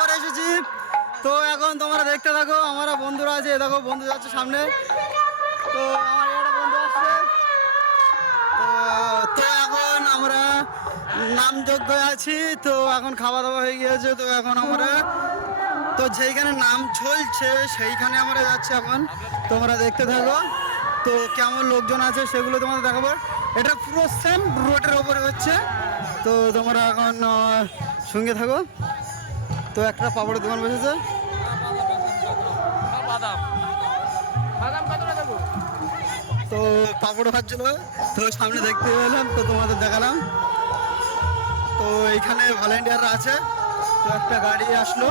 পরে এসেছি। তো এখন তোমরা দেখতে থাকো, আমরা বন্ধুরা আছে, দেখো বন্ধু যাচ্ছে সামনে। তো আমার একটা বন্ধু আসছে। তো এখন আমরা নামযোগ্য আছি। তো এখন খাওয়া দাওয়া হয়ে গিয়েছে। তো এখন আমরা তো যেইখানে নাম চলছে সেইখানে আমরা যাচ্ছি এখন। তোমরা দেখতে থাকো তো কেমন লোকজন আছে সেগুলো তোমাদের দেখাবো। এটা পুরো সেম রোডের ওপরে হচ্ছে। তো তোমরা এখন সঙ্গে থাকো। তো একটা পাপড়ের দোকান বসেছে। তো পাপড় খাচ্ছিল। তো সামনে দেখতে পেলাম, তো তোমাদের দেখালাম। তো এইখানে ভলেন্টিয়াররা আছে। তো একটা গাড়ি আসলো।